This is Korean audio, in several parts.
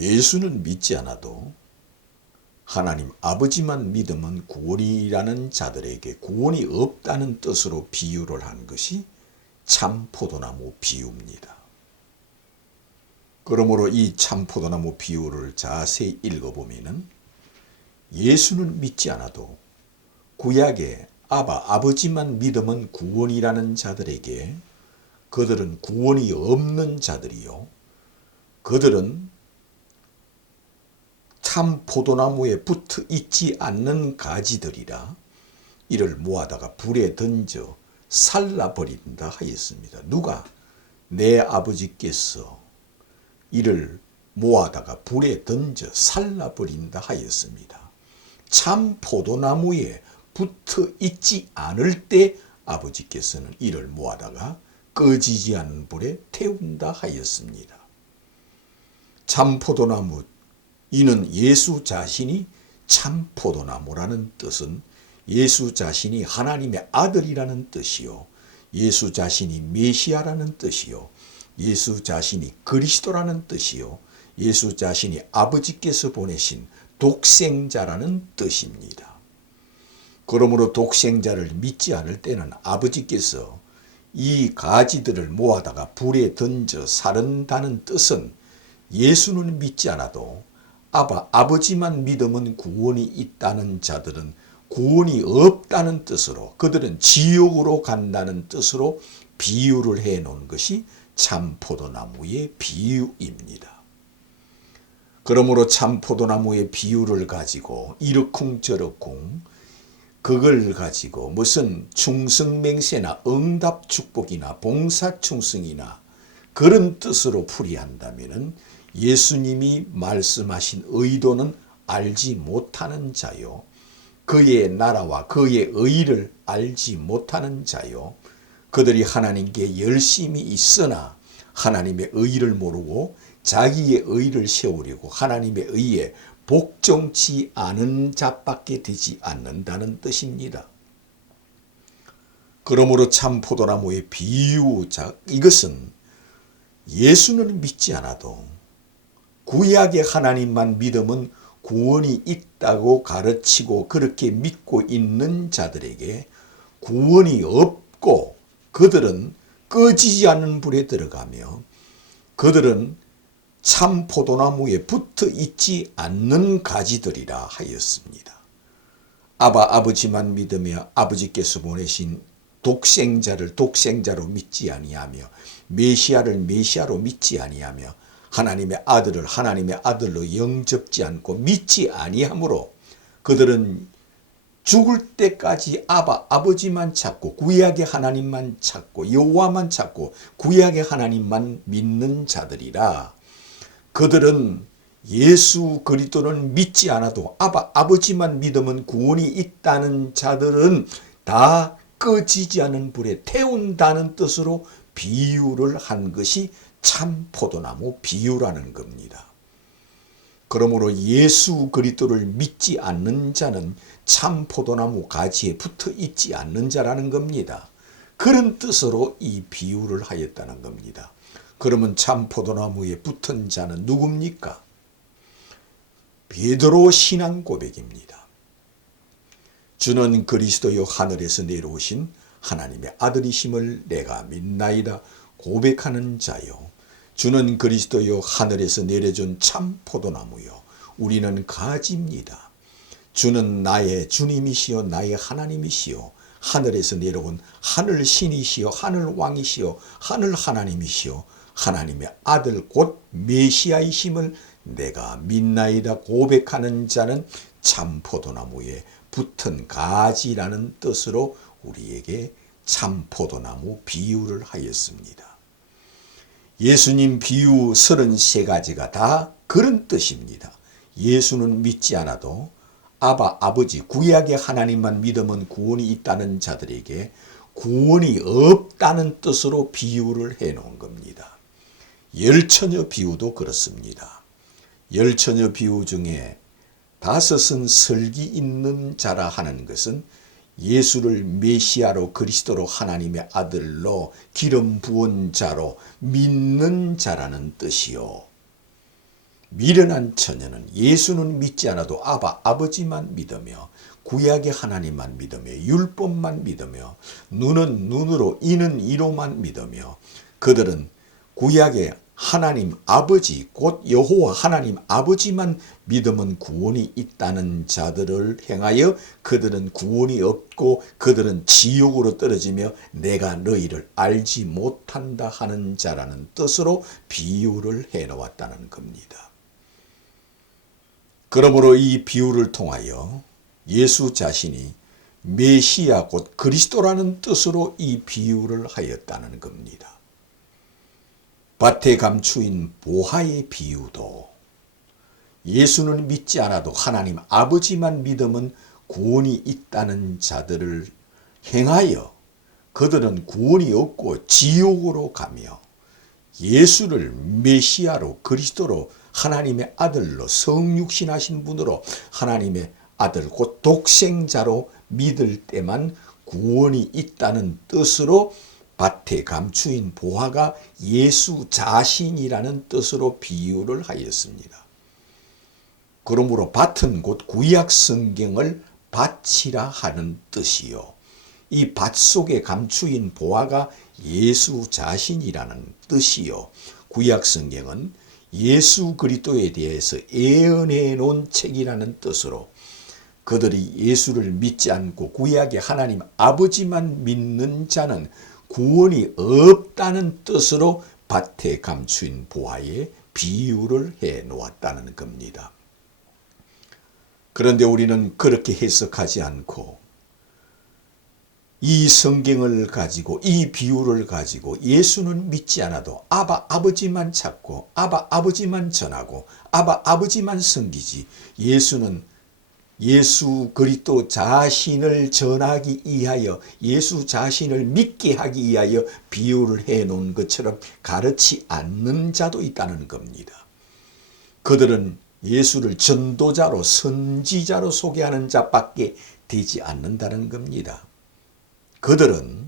예수는 믿지 않아도 하나님 아버지만 믿으면 구원이라는 자들에게 구원이 없다는 뜻으로 비유를 한 것이 참 포도나무 비유입니다. 그러므로 이 참 포도나무 비유를 자세히 읽어보면 예수는 믿지 않아도 구약의 아버지만 믿으면 구원이라는 자들에게 그들은 구원이 없는 자들이요, 그들은 참 포도나무에 붙어 있지 않는 가지들이라 이를 모아다가 불에 던져 살라버린다 하였습니다. 누가? 내 아버지께서 이를 모아다가 불에 던져 살라버린다 하였습니다. 참 포도나무에 붙어 있지 않을 때 아버지께서는 이를 모아다가 꺼지지 않는 불에 태운다 하였습니다. 참 포도나무, 이는 예수 자신이 참 포도나무라는 뜻은 예수 자신이 하나님의 아들이라는 뜻이요, 예수 자신이 메시아라는 뜻이요, 예수 자신이 그리스도라는 뜻이요, 예수 자신이 아버지께서 보내신 독생자라는 뜻입니다. 그러므로 독생자를 믿지 않을 때는 아버지께서 이 가지들을 모아다가 불에 던져 사른다는 뜻은 예수는 믿지 않아도 아버지만 믿으면 구원이 있다는 자들은 구원이 없다는 뜻으로, 그들은 지옥으로 간다는 뜻으로 비유를 해놓은 것이 참 포도나무의 비유입니다. 그러므로 참 포도나무의 비유를 가지고 이러쿵저러쿵 그걸 가지고 무슨 충성맹세나 응답축복이나 봉사충성이나 그런 뜻으로 풀이한다면 예수님이 말씀하신 의도는 알지 못하는 자요, 그의 나라와 그의 의를 알지 못하는 자요, 그들이 하나님께 열심히 있으나 하나님의 의를 모르고 자기의 의를 세우려고 하나님의 의에 복종치 않은 자밖에 되지 않는다는 뜻입니다. 그러므로 참 포도나무의 비유작, 이것은 예수는 믿지 않아도 구약의 하나님만 믿으면 구원이 있다고 가르치고 그렇게 믿고 있는 자들에게 구원이 없고 그들은 꺼지지 않는 불에 들어가며 그들은 참 포도나무에 붙어 있지 않는 가지들이라 하였습니다. 아버지만 믿으며 아버지께서 보내신 독생자를 독생자로 믿지 아니하며 메시아를 메시아로 믿지 아니하며 하나님의 아들을 하나님의 아들로 영접지 않고 믿지 아니하므로 그들은 죽을 때까지 아버지만 찾고 구약의 하나님만 찾고 여호와만 찾고 구약의 하나님만 믿는 자들이라 그들은 예수 그리스도를 믿지 않아도 아버지만 믿으면 구원이 있다는 자들은 다 꺼지지 않은 불에 태운다는 뜻으로 비유를 한 것이 참 포도나무 비유라는 겁니다. 그러므로 예수 그리스도를 믿지 않는 자는 참 포도나무 가지에 붙어 있지 않는 자라는 겁니다. 그런 뜻으로 이 비유를 하였다는 겁니다. 그러면 참 포도나무에 붙은 자는 누굽니까? 베드로 신앙 고백입니다. 주는 그리스도여 하늘에서 내려오신 하나님의 아들이심을 내가 믿나이다 고백하는 자요, 주는 그리스도여 하늘에서 내려준 참 포도나무요, 우리는 가지입니다. 주는 나의 주님이시여 나의 하나님이시여 하늘에서 내려온 하늘 신이시여 하늘 왕이시여 하늘 하나님이시여 하나님의 아들 곧 메시아이심을 내가 믿나이다 고백하는 자는 참 포도나무에 붙은 가지라는 뜻으로 우리에게 참 포도나무 비유를 하였습니다. 예수님 비유 33가지가 다 그런 뜻입니다. 예수는 믿지 않아도 아버지 구약의 하나님만 믿으면 구원이 있다는 자들에게 구원이 없다는 뜻으로 비유를 해놓은 겁니다. 열처녀 비유도 그렇습니다. 열처녀 비유 중에 5은 설기 있는 자라 하는 것은 예수를 메시아로 그리스도로 하나님의 아들로 기름 부은 자로 믿는 자라는 뜻이요, 미련한 처녀는 예수는 믿지 않아도 아버지만 믿으며 구약의 하나님만 믿으며 율법만 믿으며 눈은 눈으로 이는 이로만 믿으며 그들은 구약의 하나님 아버지 곧 여호와 하나님 아버지만 믿으면 구원이 있다는 자들을 행하여 그들은 구원이 없고 그들은 지옥으로 떨어지며 내가 너희를 알지 못한다 하는 자라는 뜻으로 비유를 해놓았다는 겁니다. 그러므로 이 비유를 통하여 예수 자신이 메시아 곧 그리스도라는 뜻으로 이 비유를 하였다는 겁니다. 밭에 감추인 보화의 비유도 예수는 믿지 않아도 하나님 아버지만 믿으면 구원이 있다는 자들을 행하여 그들은 구원이 없고 지옥으로 가며 예수를 메시아로 그리스도로 하나님의 아들로 성육신하신 분으로 하나님의 아들 곧 독생자로 믿을 때만 구원이 있다는 뜻으로 밭에 감추인 보화가 예수 자신이라는 뜻으로 비유를 하였습니다. 그러므로 밭은 곧 구약 성경을 밭이라 하는 뜻이요. 이 밭 속에 감추인 보화가 예수 자신이라는 뜻이요. 구약 성경은 예수 그리스도에 대해서 예언해 놓은 책이라는 뜻으로 그들이 예수를 믿지 않고 구약의 하나님 아버지만 믿는 자는 구원이 없다는 뜻으로 밭에 감추인 보화에 비유를 해 놓았다는 겁니다. 그런데 우리는 그렇게 해석하지 않고 이 성경을 가지고 이 비유를 가지고 예수는 믿지 않아도 아버지만 찾고 아버지만 전하고 아버지만 섬기지 예수는 예수 그리스도 자신을 전하기 위하여 예수 자신을 믿게 하기 위하여 비유를 해놓은 것처럼 가르치 않는 자도 있다는 겁니다. 그들은 예수를 전도자로 선지자로 소개하는 자밖에 되지 않는다는 겁니다. 그들은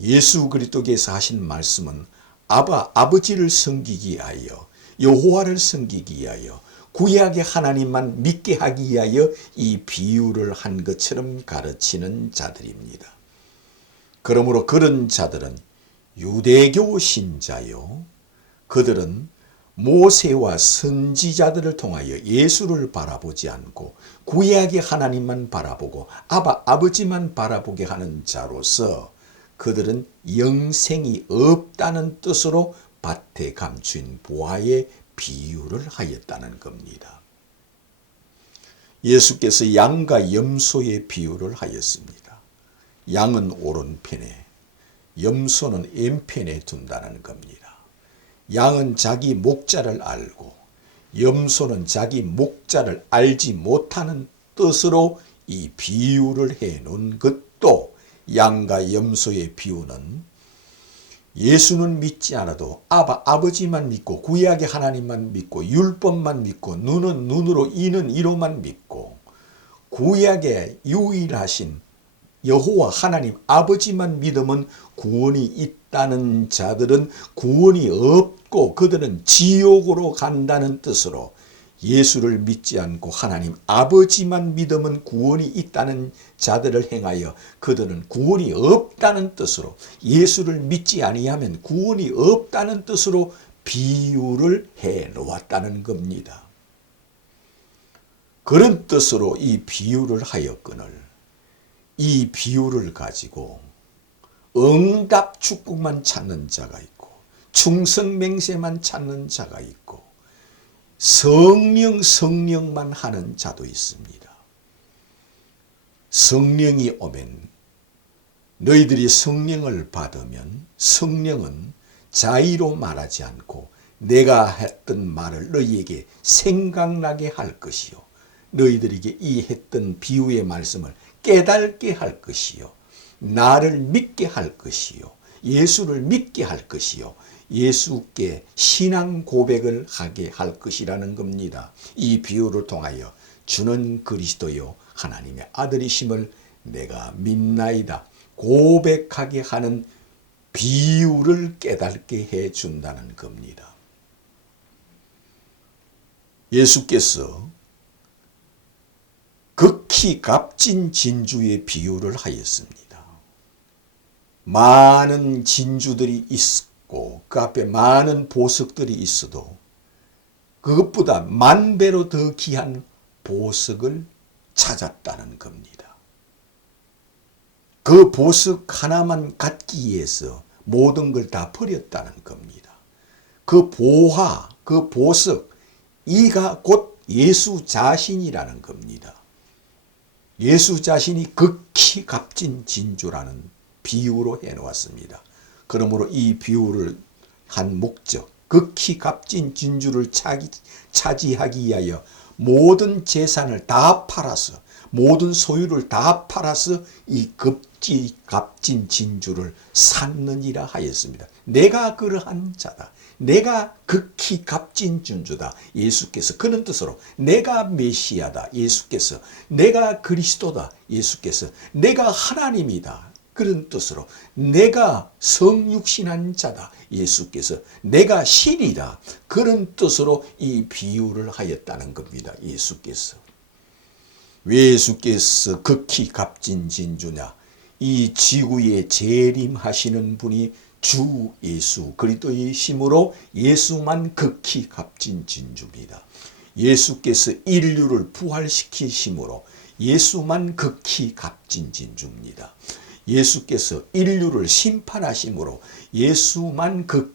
예수 그리스도께서 하신 말씀은 아버지를 섬기기 위하여 여호와를 섬기기 위하여 구약의 하나님만 믿게 하기 위하여 이 비유를 한 것처럼 가르치는 자들입니다. 그러므로 그런 자들은 유대교 신자요. 그들은 모세와 선지자들을 통하여 예수를 바라보지 않고 구약의 하나님만 바라보고 아버지만 바라보게 하는 자로서 그들은 영생이 없다는 뜻으로 밭에 감춘 보화의 비유를 하였다는 겁니다. 예수께서 양과 염소의 비유를 하였습니다. 양은 오른편에 염소는 왼편에 둔다는 겁니다. 양은 자기 목자를 알고 염소는 자기 목자를 알지 못하는 뜻으로 이 비유를 해놓은 것도 양과 염소의 비유는 예수는 믿지 않아도 아버지만 믿고 구약의 하나님만 믿고 율법만 믿고 눈은 눈으로 이는 이로만 믿고 구약의 유일하신 여호와 하나님 아버지만 믿으면 구원이 있다는 자들은 구원이 없고 그들은 지옥으로 간다는 뜻으로 예수를 믿지 않고 하나님 아버지만 믿으면 구원이 있다는 자들을 행하여 그들은 구원이 없다는 뜻으로 예수를 믿지 아니하면 구원이 없다는 뜻으로 비유를 해 놓았다는 겁니다. 그런 뜻으로 이 비유를 하였거늘 이 비유를 가지고 응답 축복만 찾는 자가 있고 충성맹세만 찾는 자가 있고 성령만 하는 자도 있습니다. 성령이 오면 너희들이 성령을 받으면 성령은 자의로 말하지 않고 내가 했던 말을 너희에게 생각나게 할 것이요 너희들에게 이 했던 비유의 말씀을 깨닫게 할 것이요 나를 믿게 할 것이요 예수를 믿게 할 것이요 예수께 신앙 고백을 하게 할 것이라는 겁니다. 이 비유를 통하여 주는 그리스도요 하나님의 아들이심을 내가 믿나이다 고백하게 하는 비유를 깨닫게 해 준다는 겁니다. 예수께서 극히 값진 진주의 비유를 하였습니다. 많은 진주들이 있고 그 앞에 많은 보석들이 있어도 그것보다 10,000배로 더 귀한 보석을 찾았다는 겁니다. 그 보석 하나만 갖기 위해서 모든 걸 다 버렸다는 겁니다. 그 보화, 그 보석, 이가 곧 예수 자신이라는 겁니다. 예수 자신이 극히 값진 진주라는 비유로 해놓았습니다. 그러므로 이 비유를 한 목적, 극히 값진 진주를 차지하기 위하여 모든 재산을 다 팔아서, 모든 소유를 다 팔아서 이 값진 진주를 샀느니라 하였습니다. 내가 그러한 자다. 내가 극히 값진 진주다. 예수께서 그런 뜻으로 내가 메시아다. 예수께서 내가 그리스도다. 예수께서 내가 하나님이다. 그런 뜻으로 내가 성육신한 자다. 예수께서 내가 신이다. 그런 뜻으로 이 비유를 하였다는 겁니다. 예수께서. 왜 예수께서 극히 값진 진주냐? 이 지구에 재림하시는 분이 주 예수 그리스도의 힘으로 예수만 극히 값진 진주입니다. 예수께서 인류를 부활시키심으로 예수만 극히 값진 진주입니다. 예수께서 인류를 심판하심으로 예수만 극히